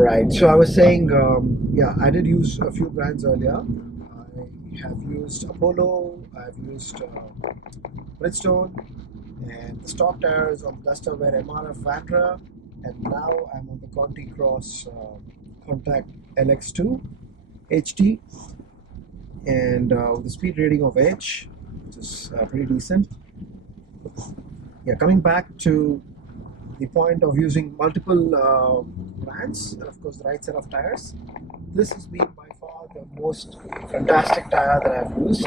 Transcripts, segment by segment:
right. So I was saying, yeah, I did use a few brands earlier. I have used Apollo, I've used Bridgestone, and the stock tires on the Duster were MRF Vandra, and now I'm on the Conti Cross Contact LX2 HT, and with the speed rating of H, which is pretty decent. Yeah, coming back to the point of using multiple brands and of course the right set of tires. This has been by far the most fantastic tire that I've used.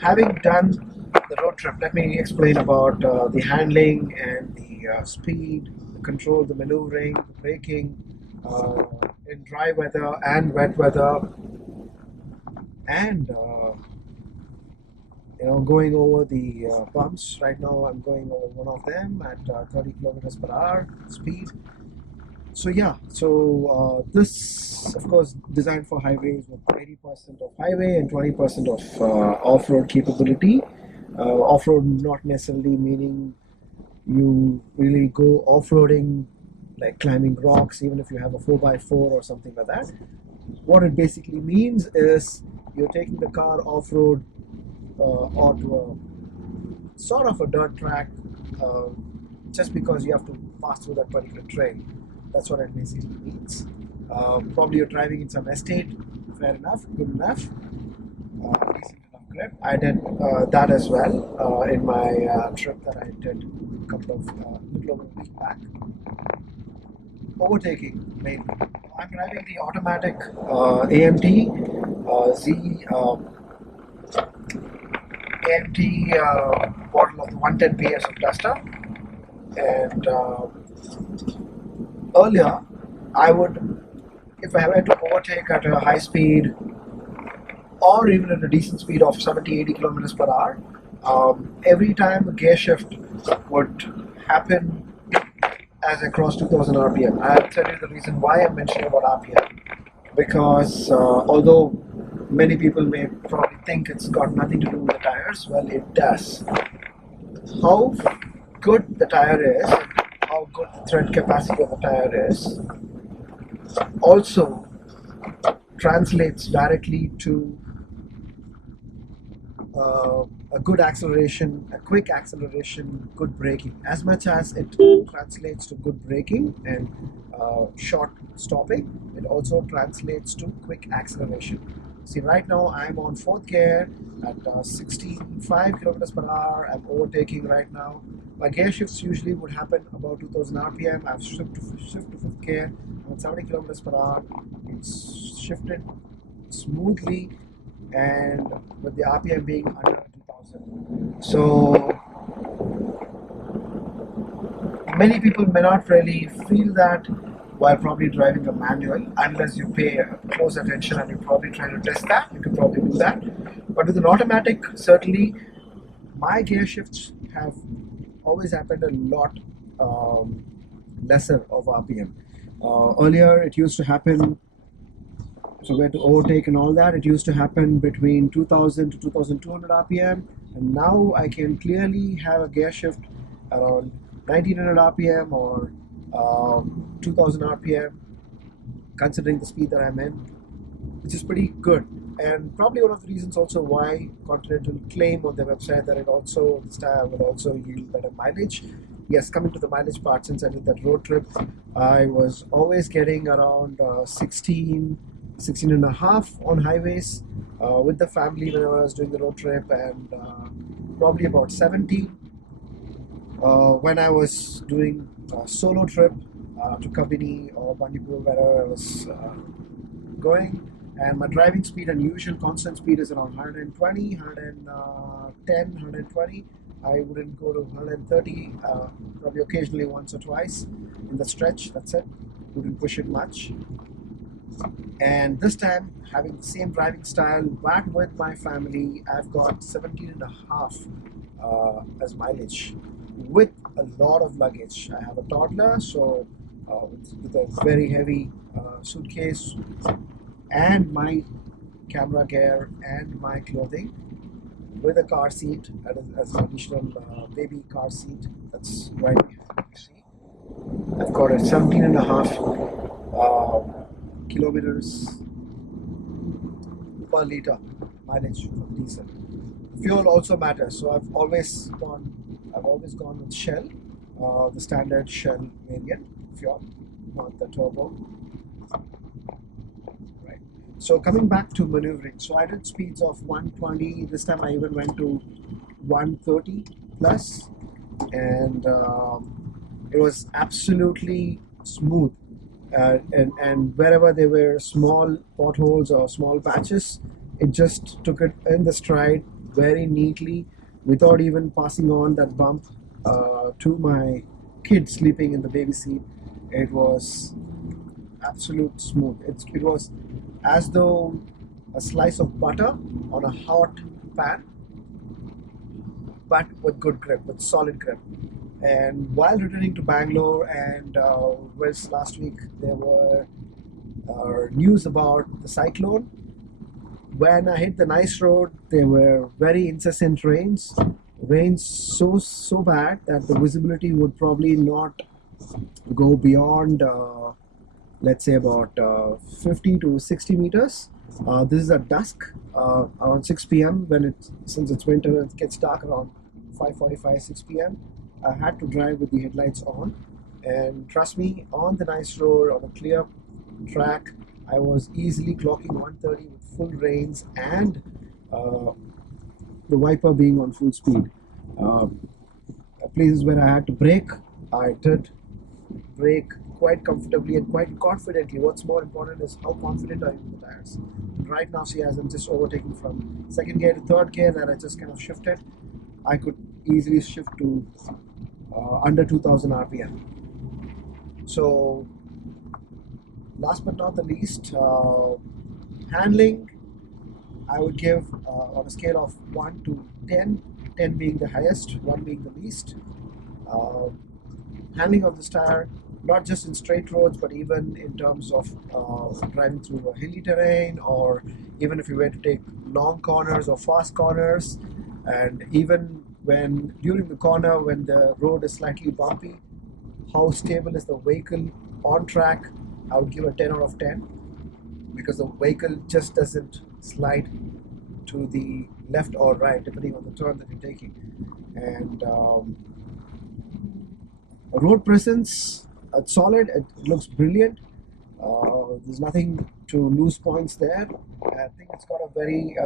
Having done the road trip, let me explain about the handling and the speed, the control, the maneuvering, the braking in dry weather and wet weather, and going over the bumps. Right now I'm going over one of them at 30 kilometers per hour speed. So yeah, so this of course designed for highways with 80% of highway and 20% of off-road capability. Off-road not necessarily meaning you really go off-roading like climbing rocks, even if you have a 4x4 or something like that. What it basically means is you're taking the car off-road onto a sort of a dirt track uh, just because you have to pass through that particular trail. That's what it basically means. Probably you're driving in some estate, fair enough, good enough, decent enough grip. I did that as well in my trip that I did a couple of little over a week back. Overtaking mainly. I'm driving the automatic AMT Z AMT model of the 110 PS of Duster, and earlier I would, if I were to overtake at a high speed or even at a decent speed of 70-80 kilometers per hour, every time a gear shift would happen as I cross 2000 RPM. I'll tell you the reason why I'm mentioning about RPM, because although many people may probably think it's got nothing to do with the tires, well, it does. How good the tire is, how good the tread capacity of the tire is, also translates directly to a good acceleration, a quick acceleration, good braking. As much as it translates to good braking and short stopping, it also translates to quick acceleration. See, right now I'm on fourth gear at 65 kilometers per hour. I'm overtaking right now. My gear shifts usually would happen about 2000 RPM. I've shift to fifth gear. I'm at 70 kilometers per hour. It's shifted smoothly and with the RPM being under 2000. So many people may not really feel that while probably driving a manual, unless you pay close attention and you probably try to test that. You can probably do that. But with an automatic, certainly my gear shifts have always happened a lot lesser of RPM. Earlier, it used to happen. So where to overtake and all that, it used to happen between 2000 to 2200 RPM, and now I can clearly have a gear shift around 1900 RPM or 2000 RPM, considering the speed that I'm in, which is pretty good. And probably one of the reasons also why Continental claim on their website that it also, this tire will also yield better mileage. Yes, coming to the mileage part, since I did that road trip, I was always getting around 16 and a half on highways with the family whenever I was doing the road trip, and probably about 70 when I was doing a solo trip to Kabini or Bandipur, wherever I was going. And my driving speed and usual constant speed is around 120, 110, 120. I wouldn't go to 130, probably occasionally once or twice in the stretch, that's it. Wouldn't push it much. And this time, having the same driving style, but with my family, I've got 17 and a half as mileage with a lot of luggage. I have a toddler, so with a very heavy suitcase and my camera gear and my clothing with a car seat as an additional baby car seat that's right behind you see. I've got a 17 and a half kilometers per liter mileage for the diesel. Fuel also matters, so I've always gone with Shell, the standard Shell variant fuel, not the turbo. Right. So coming back to maneuvering, so I did speeds of 120. This time I even went to 130 plus, and it was absolutely smooth. And wherever there were small potholes or small patches, it just took it in the stride very neatly without even passing on that bump to my kid sleeping in the baby seat. It was absolute smooth. It was as though a slice of butter on a hot pan, but with good grip, with solid grip. And while returning to Bangalore, and whilst last week there were news about the cyclone, when I hit the nice road, there were very incessant rains so bad that the visibility would probably not go beyond, let's say, about 50 to 60 meters. This is at dusk, around 6 p.m. Since it's winter, it gets dark around 5:45, 6 p.m. I had to drive with the headlights on, and trust me, on the nice road, on a clear track, I was easily clocking 130 with full reins and the wiper being on full speed. Places where I had to brake, I did brake quite comfortably and quite confidently. What's more important is how confident are you with the tires. Right now, see, as I'm just overtaking from second gear to third gear that I just kind of shifted, I could easily shift to under 2000 RPM. So, last but not the least, handling, I would give on a scale of 1 to 10, 10 being the highest, 1 being the least. Handling of this tire, not just in straight roads, but even in terms of driving through a hilly terrain, or even if you were to take long corners or fast corners, and even when during the corner when the road is slightly bumpy, how stable is the vehicle on track? I would give a 10 out of 10, because the vehicle just doesn't slide to the left or right depending on the turn that you're taking. And road presence, it's solid, it looks brilliant. There's nothing to lose points there. I think it's got a very,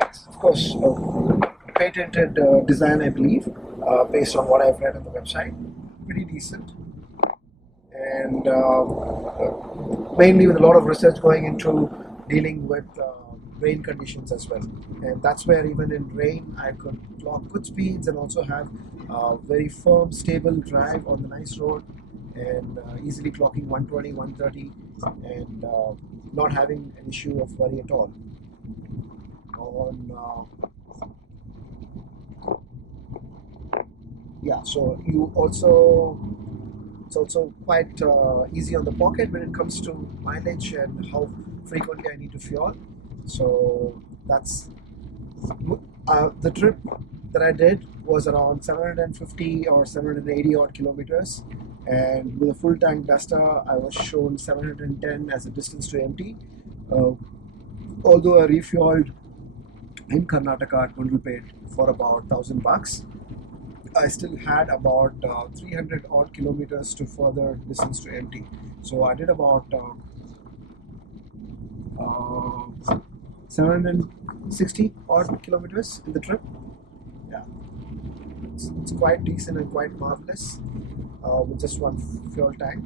it's of course, a patented design, I believe, based on what I've read on the website. Pretty decent. And mainly with a lot of research going into dealing with rain conditions as well. And that's where even in rain I could clock good speeds and also have very firm, stable drive on the nice road, and easily clocking 120, 130, and not having an issue of worry at all. Yeah, so it's also quite easy on the pocket when it comes to mileage and how frequently I need to fuel. So that's the trip that I did was around 750 or 780 odd kilometers, and with a full tank Duster I was shown 710 as a distance to empty. Although I refueled in Karnataka at Gundlupet for about $1,000, I still had about 300 odd kilometers to further distance to empty. So I did about 760 odd kilometers in the trip. Yeah, it's quite decent and quite marvelous with just one fuel tank.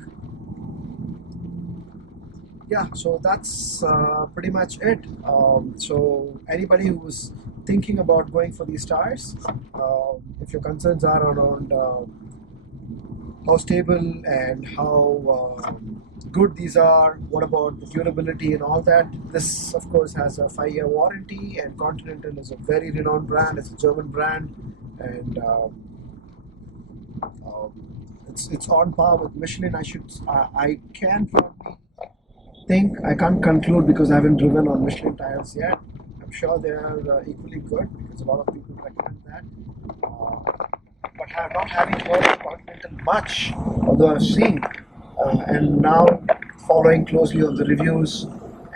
Yeah, so that's pretty much it. So anybody who's thinking about going for these tires, if your concerns are around how stable and how good these are, what about the durability and all that, this of course has a 5-year warranty, and Continental is a very renowned brand. It's a German brand, and it's on par with Michelin. I can probably I can't conclude because I haven't driven on Michelin tires yet. I'm sure they are equally good because a lot of people recommend that. But not having heard of Continental much, although I've seen, and now following closely on the reviews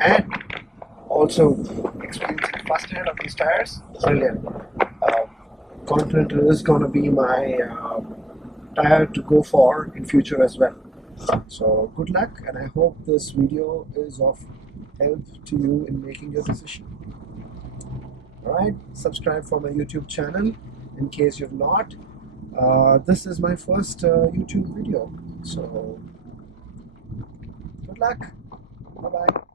and also experiencing firsthand of these tires, brilliant. Continental is gonna be my tire to go for in future as well. So good luck, and I hope this video is of help to you in making your decision. Alright, subscribe for my YouTube channel in case you've not. This is my first YouTube video, so good luck. Bye bye.